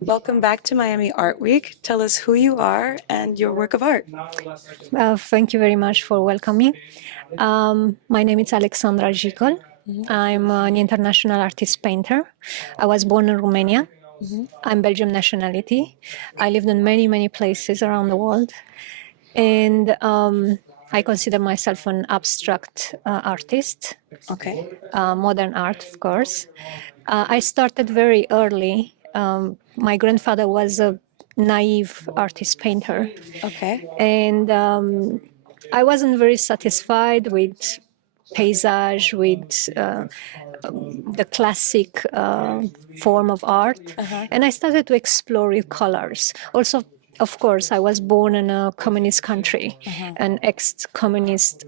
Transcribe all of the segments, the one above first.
Welcome back to Miami Art Week. Tell us who you are and your work of art. Thank you very much for welcoming. My name is Alexandra JICOL. I'm an international artist painter. I was born in Romania. I'm Belgian nationality. I lived in many, many places around the world. And I consider myself an abstract artist, Okay. modern art, of course. I started very early. My grandfather was a naive artist painter. Okay. And I wasn't very satisfied with paysage, with the classic form of art. And I started to explore with colors. Also, of course, I was born in a communist country, an ex-communist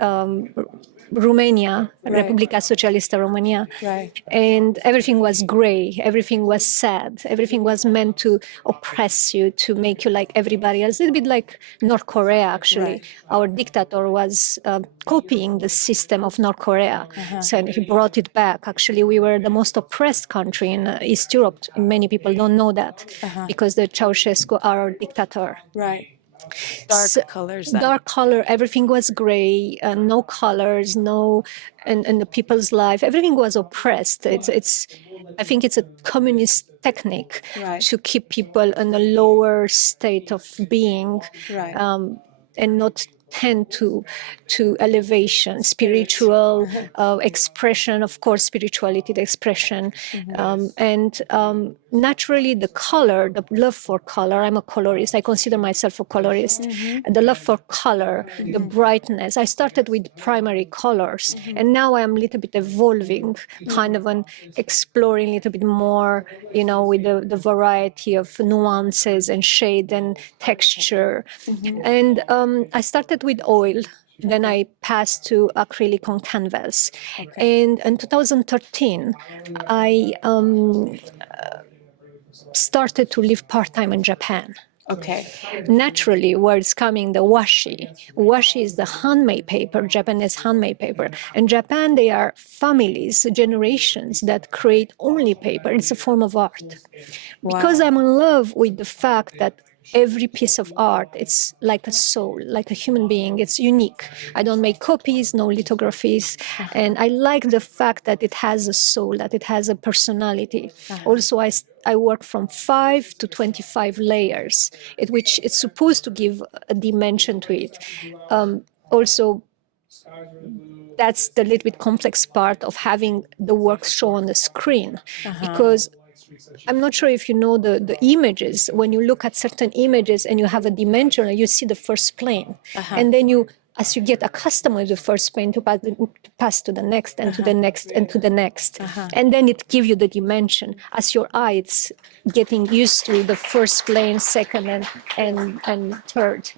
Romania, Right. Republica Socialistă Romania. Right. And everything was gray, everything was sad, everything was meant to oppress you, to make you like everybody else. A little bit like North Korea, actually. Right. Our dictator was copying the system of North Korea. So he brought it back. Actually, we were the most oppressed country in East Europe. Many people don't know that because the Ceausescu, our dictator. Right. Dark colors then. Dark color, everything was gray, no colors, no, and the people's life, everything was oppressed. I think it's a communist technique Right. to keep people in a lower state of being, Right. and not tend to elevation, spiritual expression, of course, spirituality, the expression, and naturally the color, the love for color. I'm a colorist. I consider myself a colorist. The love for color, the brightness. I started with primary colors, and now I am a little bit evolving, kind of an exploring a little bit more, with the variety of nuances and shade and texture. And I started with oil. Then I passed to acrylic on canvas. And in 2013, I started to live part-time in Japan. Okay. Naturally, where it's coming, the washi. Washi is the handmade paper, Japanese handmade paper. In Japan, they are families, generations that create only paper. It's a form of art. Because I'm in love with the fact that every piece of art, it's like a soul, like a human being. It's unique. I don't make copies, no lithographies. And I like the fact that it has a soul, that it has a personality. Also, I work from 5 to 25 layers, which it's supposed to give a dimension to it. Also, that's the little bit complex part of having the work show on the screen, because I'm not sure if you know the images. When you look at certain images and you have a dimension, you see the first plane. And then as you get accustomed to the first plane, to pass to the next and to the next and to the next. And then it gives you the dimension. As your eye, it's getting used to the first plane, second, and third.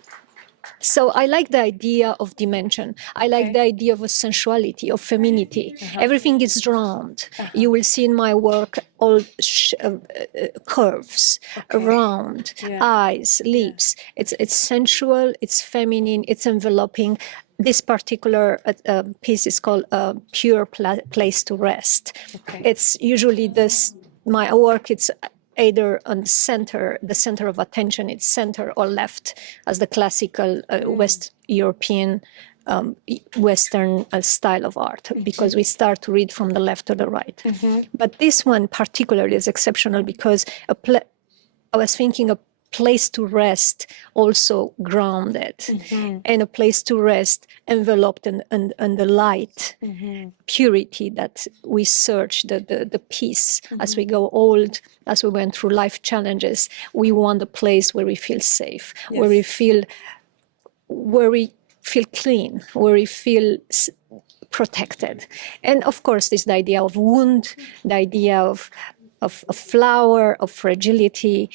So I like the idea of dimension. I like the idea of a sensuality, of femininity. Everything is round. You will see in my work all curves, round, eyes, lips. It's sensual, it's feminine, it's enveloping. This particular piece is called Pure Place to Rest. It's usually my work, it's either on the center of attention, it's center or left, as the classical West European, Western style of art, because we start to read from the left to the right. But this one particularly is exceptional because I was thinking a place to rest, also grounded, and a place to rest enveloped in the light, purity that we search, the peace. As we go old, as we went through life challenges, we want a place where we feel safe, where we feel clean, where we feel protected. And of course, this the idea of wound, the idea of flower, of fragility,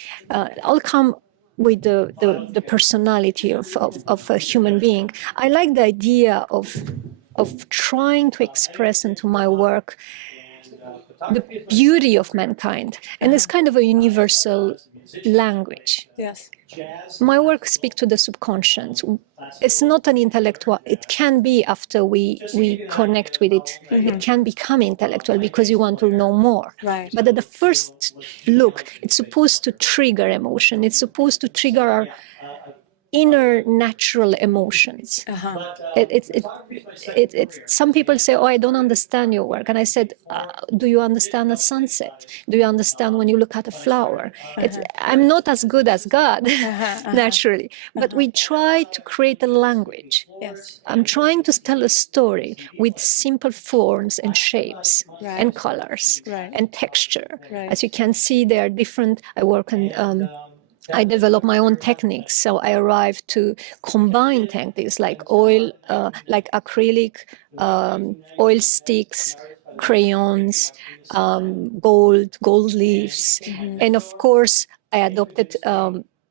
all come with the personality of a human being. I like the idea of trying to express into my work the beauty of mankind, and it's kind of a universal language. Yes. My work speaks to the subconscious. It's not an intellectual. It can be after we connect with it. It can become intellectual because you want to know more. Right. But at the first look, it's supposed to trigger emotion. It's supposed to trigger our inner natural emotions. Some people say, "Oh, I don't understand your work," and I said, "Do you understand a sunset? Do you understand when you look at a flower?" I'm not as good as God, naturally, but we try to create a language. Yes. I'm trying to tell a story with simple forms and shapes Right. and colors Right. and texture. Right. As you can see, they are different. I work on. I develop my own techniques, so I arrive to combine techniques like oil, like acrylic, oil sticks, crayons, gold leaves, and of course, I adopted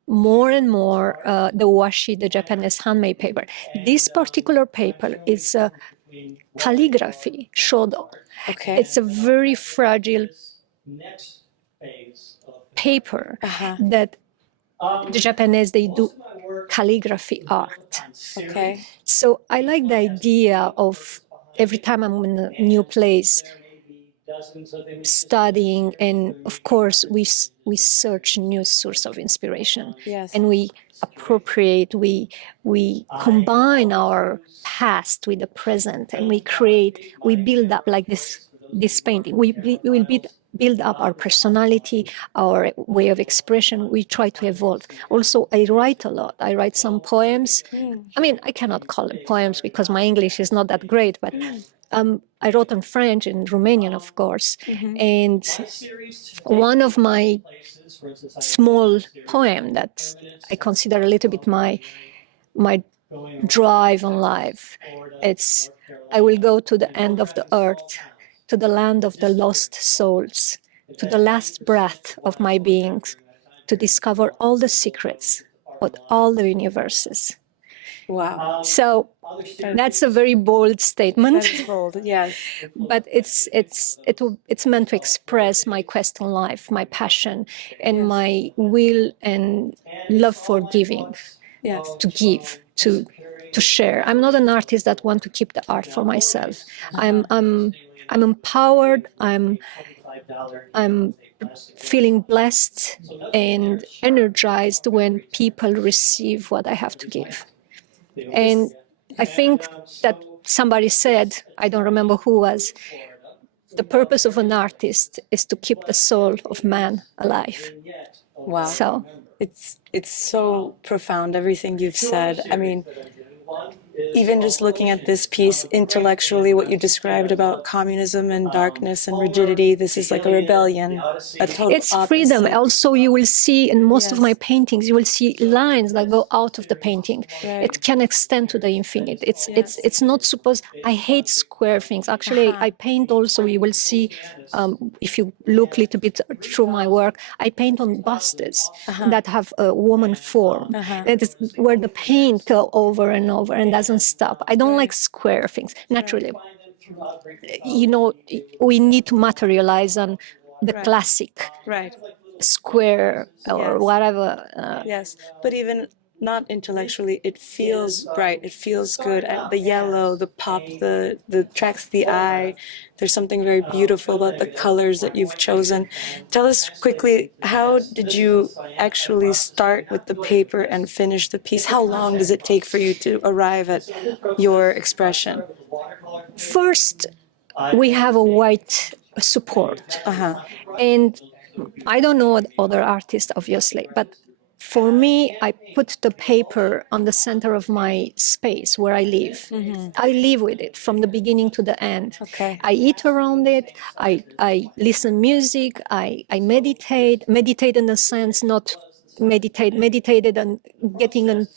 more and more the washi, the Japanese handmade paper. This particular paper is a calligraphy shodo. Okay. It's a very fragile paper that the Japanese, they do calligraphy art. Okay. So I like the idea of every time I'm in a new place, studying, and of course we search new source of inspiration. Yes. And we appropriate, we combine our past with the present, and we build up like this painting. We will build up our personality, our way of expression. We try to evolve. Also, I write a lot. I write some poems. I mean, I cannot call it poems because my English is not that great, but I wrote in French and Romanian, of course. And one of my small poem that I consider a little bit my drive on life. It's, "I will go to the end of the earth, to the land of the lost souls, to the last breath of my being, to discover all the secrets of all the universes." Wow. So that's a very bold statement. That is bold. Yes. But it's meant to express my quest in life, my passion, and my will and love for giving. Yes. To give, to share. I'm not an artist that want to keep the art for myself. I'm empowered. I'm feeling blessed and energized when people receive what I have to give. And I think that somebody said, I don't remember who was, the purpose of an artist is to keep the soul of man alive. Wow. So it's so profound, everything you've said. I mean, even just looking at this piece intellectually, what you described about communism and darkness and rigidity, this is like a rebellion, a total it's freedom. opposite. Also, you will see in most of Yes. my paintings, you will see lines that go out of the painting. Right. It can extend to the infinite. Yes. It's not supposed. I hate square things. Actually, I paint also. You will see, if you look a little bit through my work, I paint on bustes that have a woman form. That is where the paint go over and over and doesn't stop. I don't like square things. Naturally, you know, we need to materialize on the classic Right. square or Yes. whatever. Yes, but even not intellectually, it feels bright. It feels good. And the yellow, the pop, the attracts the eye. There's something very beautiful about the colors that you've chosen. Tell us quickly, how did you actually start with the paper and finish the piece? How long does it take for you to arrive at your expression? First, we have a white support. And I don't know what other artists, obviously, but for me, I put the paper on the center of my space where I live. I live with it from the beginning to the end. Okay. I eat around it. I listen music. I meditate. Meditate in the sense not meditated and getting and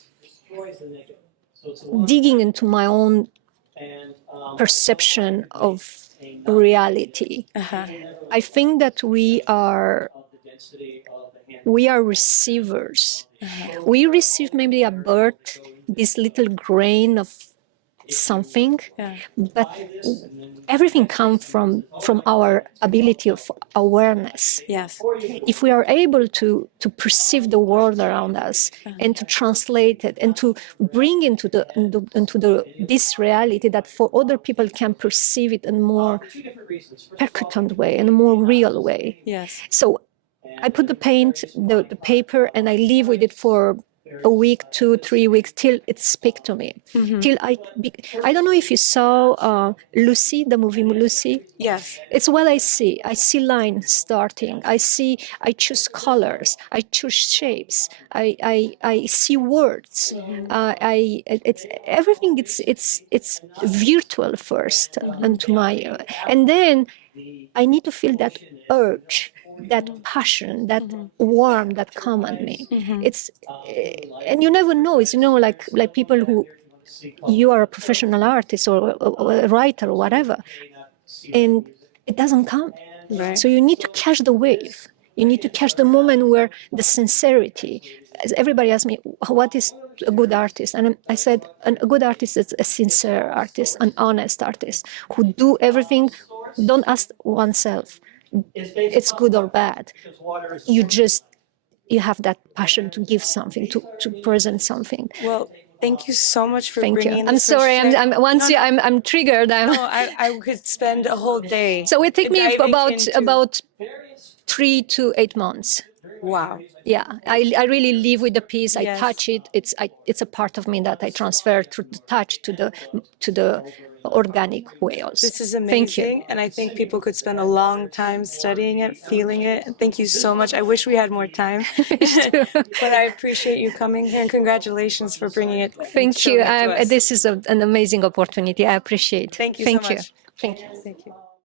digging into my own perception of reality. I think that we are receivers. We receive maybe a bird, this little grain of something, Yeah. but everything comes from our ability of awareness. Yes. If we are able to perceive the world around us and to translate it and to bring into this reality that for other people can perceive it in a more percutant way, in a more real way. Yes. So I put the paint, the paper, and I live with it for a week, 2-3 weeks, till it speaks to me. Till I don't know if you saw Lucy, the movie Lucy. Yes. It's what I see. I see lines starting. I choose colors. I choose shapes. I see words. It's everything. It's virtual first, into my, and then I need to feel that urge, that passion, that warmth that come at me. It's and you never know. It's like people who, you are a professional artist or a writer or whatever, and it doesn't come. Right. So you need to catch the wave. You need to catch the moment where the sincerity. As everybody asks me, what is a good artist? And I said, a good artist is a sincere artist, an honest artist who do everything. Don't ask oneself, it's good or bad. You have that passion to give something, to present something. Well, thank you so much for Thank you. bringing I'm this. sorry. I'm triggered. No, I could spend a whole day. So it took me diving about into- 3 to 8 months. Wow. Yeah, I really live with the piece. I Yes. touch it. It's a part of me that I transfer through the touch to the organic way also. This is amazing. Thank you. And I think people could spend a long time studying it, feeling it. Thank you so much. I wish we had more time. But I appreciate you coming here, and congratulations for bringing it. and Thank showing you. it to us. This is an amazing opportunity. I appreciate. Thank you Thank so you. much. Thank you. Thank you.